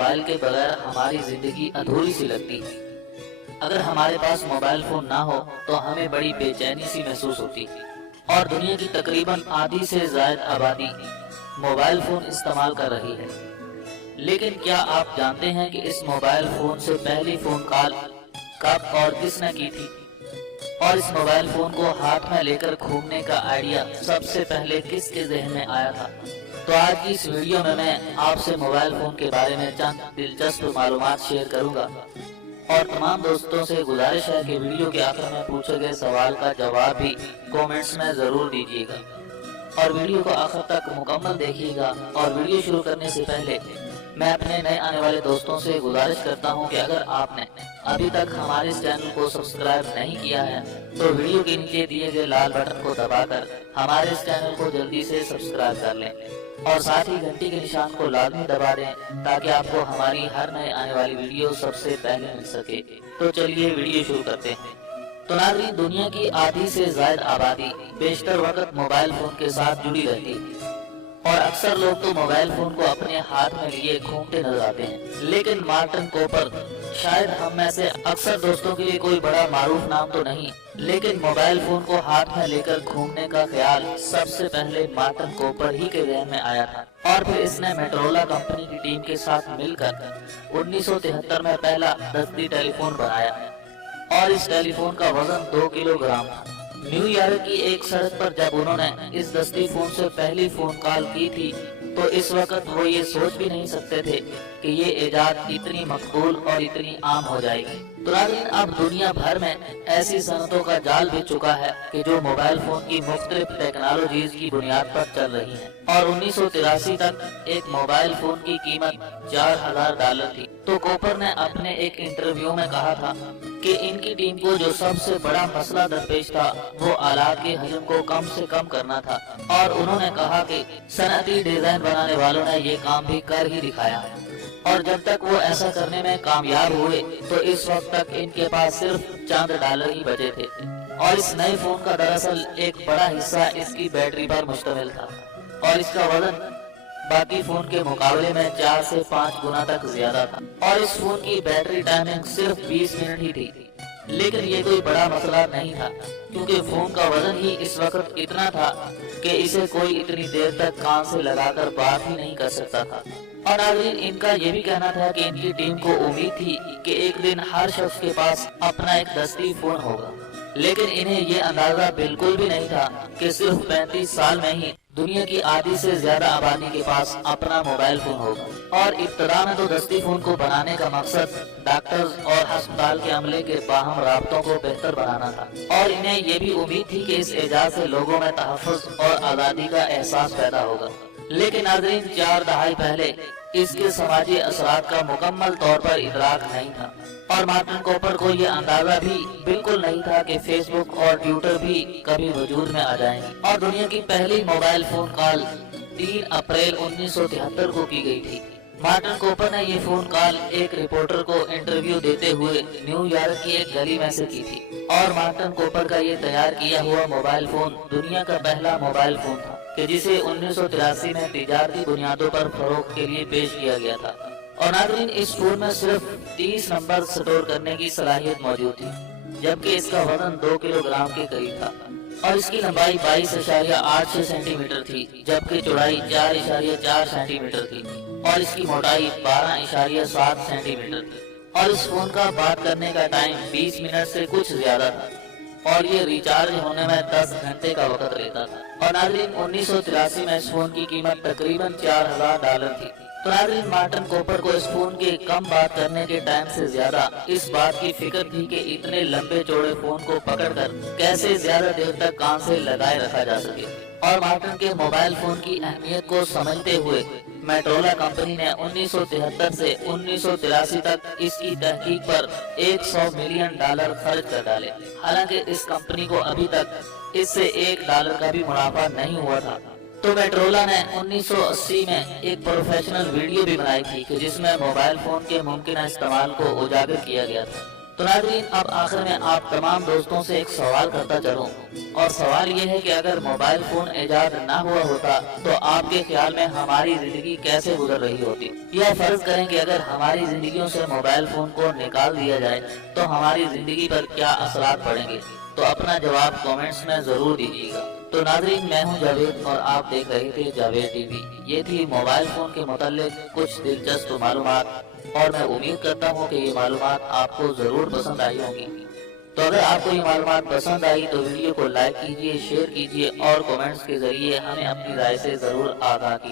Mobile کے بغیر ہماری زندگی ادھوری سی لگتی ہے۔ اگر ہمارے پاس موبائل فون نہ ہو تو ہمیں بڑی بے چینی سی محسوس ہوتی، اور دنیا کی تقریباً آدھی سے زائد آبادی موبائل فون استعمال کر رہی ہے۔ لیکن کیا آپ جانتے ہیں کہ اس موبائل فون سے پہلی فون کال کب اور کس نے کی تھی؟ اور اس موبائل فون کو ہاتھ میں لے کر گھومنے کا آئیڈیا سب سے پہلے کس کے ذہن میں آیا تھا؟ تو آج کی اس ویڈیو میں آپ سے موبائل فون کے بارے میں چند دلچسپ معلومات شیئر کروں گا، اور تمام دوستوں سے گزارش ہے کہ ویڈیو کے آخر میں پوچھے گئے سوال کا جواب بھی کومنٹس میں ضرور دیجیے گا، اور ویڈیو کو آخر تک مکمل دیکھیے گا۔ اور ویڈیو شروع کرنے سے پہلے میں اپنے نئے آنے والے دوستوں سے گزارش کرتا ہوں کہ اگر آپ نے ابھی تک ہمارے اس چینل کو سبسکرائب نہیں کیا ہے تو ویڈیو کے نیچے دیے گئے لال بٹن کو دبا کر ہمارے اس چینل کو جلدی سے سبسکرائب کر لیں، اور ساتھ ہی گھنٹی کے نشان کو لازمی دبا دیں تاکہ آپ کو ہماری ہر نئے آنے والی ویڈیو سب سے پہلے مل سکے۔ تو چلیے ویڈیو شروع کرتے ہیں۔ تو ناظرین، دنیا کی آدھی سے زائد آبادی بیشتر وقت موبائل فون کے ساتھ جڑی رہتی ہے، اور اکثر لوگ تو موبائل فون کو اپنے ہاتھ میں لیے گھومتے نظر آتے ہیں۔ لیکن مارٹن کوپر شاید ہم میں سے اکثر دوستوں کے لیے کوئی بڑا معروف نام تو نہیں، لیکن موبائل فون کو ہاتھ میں لے کر گھومنے کا خیال سب سے پہلے مارٹن کوپر ہی کے ذہن میں آیا تھا، اور پھر اس نے موٹورولا کمپنی کی ٹیم کے ساتھ مل کر 1973 میں پہلا دستی ٹیلی فون بنایا، اور اس ٹیلی فون کا وزن 2 کلو گرام تھا۔ نیو یارک کی ایک سڑک پر جب انہوں نے اس دستی فون سے پہلی فون کال کی تھی تو اس وقت وہ یہ سوچ بھی نہیں سکتے تھے کہ یہ ایجاد اتنی مقبول اور اتنی عام ہو جائے گی۔ تو ناظرین، اب دنیا بھر میں ایسی صنعتوں کا جال بچھ چکا ہے کہ جو موبائل فون کی مختلف ٹیکنالوجیز کی بنیاد پر چل رہی ہیں، اور 1983 تک ایک موبائل فون کی قیمت $4000 تھی۔ تو کوپر نے اپنے ایک انٹرویو میں کہا تھا کہ ان کی ٹیم کو جو سب سے بڑا مسئلہ درپیش تھا وہ آلات کے حجم کو کم سے کم کرنا تھا، اور انہوں نے کہا کہ صنعتی ڈیزائن بنانے والوں نے یہ کام بھی کر ہی دکھایا، اور جب تک وہ ایسا کرنے میں کامیاب ہوئے تو اس وقت تک ان کے پاس صرف چند ڈالر ہی بچے تھے، اور اس نئے فون کا دراصل ایک بڑا حصہ اس کی بیٹری پر مشتمل تھا، اور اس کا وزن باقی فون کے مقابلے میں 4 سے 5 گنا تک زیادہ تھا، اور اس فون کی بیٹری ٹائمنگ صرف 20 منٹ ہی تھی۔ لیکن یہ کوئی بڑا مسئلہ نہیں تھا، کیونکہ فون کا وزن ہی اس وقت اتنا تھا کہ اسے کوئی اتنی دیر تک کان سے لگا کر بات ہی نہیں کر سکتا تھا۔ اور ناظرین، ان کا یہ بھی کہنا تھا کہ ان کی ٹیم کو امید تھی کہ ایک دن ہر شخص کے پاس اپنا ایک دستی فون ہوگا، لیکن انہیں یہ اندازہ بالکل بھی نہیں تھا کہ صرف 35 سال میں ہی دنیا کی آدھی سے زیادہ آبادی کے پاس اپنا موبائل فون ہوگا۔ اور ابتدا میں تو دستی فون کو بنانے کا مقصد ڈاکٹرز اور ہسپتال کے عملے کے باہم رابطوں کو بہتر بنانا تھا، اور انہیں یہ بھی امید تھی کہ اس ایجاد سے لوگوں میں تحفظ اور آزادی کا احساس پیدا ہوگا۔ لیکن ناظرین، 4 دہائی پہلے اس کے سماجی اثرات کا مکمل طور پر ادراک نہیں تھا، اور مارٹن کوپر کو یہ اندازہ بھی بالکل نہیں تھا کہ فیس بک اور ٹویٹر بھی کبھی وجود میں آ جائیں گے۔ اور دنیا کی پہلی موبائل فون کال 3 اپریل 1973 کو کی گئی تھی۔ مارٹن کوپر نے یہ فون کال ایک رپورٹر کو انٹرویو دیتے ہوئے نیو یارک کی ایک گلی میں سے کی تھی، اور مارٹن کوپر کا یہ تیار کیا ہوا موبائل فون دنیا کا پہلا موبائل فون تھا کہ جسے 1983 میں تجارتی بنیادوں پر فروخت کے لیے پیش کیا گیا تھا۔ اور ناظرین، اس فون میں صرف 30 نمبر سٹور کرنے کی صلاحیت موجود تھی، جبکہ اس کا وزن 2 کلو گرام کے قریب تھا، اور اس کی لمبائی 22.86 سینٹی میٹر تھی، جبکہ چوڑائی 4.4 سینٹی میٹر تھی، اور اس کی موٹائی 12.7 سینٹی میٹر تھی، اور اس فون کا بات کرنے کا ٹائم 20 منٹ سے کچھ زیادہ تھا، اور یہ ریچارج ہونے میں 10 گھنٹے کا وقت لیتا تھا۔ اور ناظرین، 1983 میں اس فون کی قیمت تقریباً $4000 تھی۔ تو ناظرین، مارٹن کوپر کو اس فون کے کم بات کرنے کے ٹائم سے زیادہ اس بات کی فکر تھی کہ اتنے لمبے چوڑے فون کو پکڑ کر کیسے زیادہ دیر تک کان سے لگائے رکھا جا سکے۔ اور مارٹن کے موبائل فون کی اہمیت کو سمجھتے ہوئے موٹورولا کمپنی نے 1973 سے 1983 تک اس کی تحقیق پر $100 ملین خرچ کر ڈالے، حالانکہ اس کمپنی کو ابھی تک اس سے $1 کا بھی منافع نہیں ہوا تھا۔ تو موٹورولا نے 1980 میں ایک پروفیشنل ویڈیو بھی بنائی تھی کہ جس میں موبائل فون کے ممکنہ استعمال کو اجاگر کیا گیا تھا۔ تو ناظرین اب آخر میں آپ تمام دوستوں سے ایک سوال کرتا چلوں، اور سوال یہ ہے کہ اگر موبائل فون ایجاد نہ ہوا ہوتا تو آپ کے خیال میں ہماری زندگی کیسے گزر رہی ہوتی؟ یا فرض کریں کہ اگر ہماری زندگیوں سے موبائل فون کو نکال دیا جائے تو ہماری زندگی پر کیا اثرات پڑیں گے؟ تو اپنا جواب کامنٹس میں ضرور دیجیے گا۔ تو ناظرین میں ہوں جاوید اور آپ دیکھ رہے تھے جاوید ٹی وی۔ یہ تھی موبائل فون کے متعلق کچھ دلچسپ معلومات، اور میں امید کرتا ہوں کہ یہ معلومات آپ کو ضرور پسند آئی ہوں گی۔ تو اگر آپ کو یہ معلومات پسند آئی تو ویڈیو کو لائک کیجیے، شیئر کیجیے اور کامنٹس کے ذریعے ہمیں اپنی رائے سے ضرور آگاہ کیجیے۔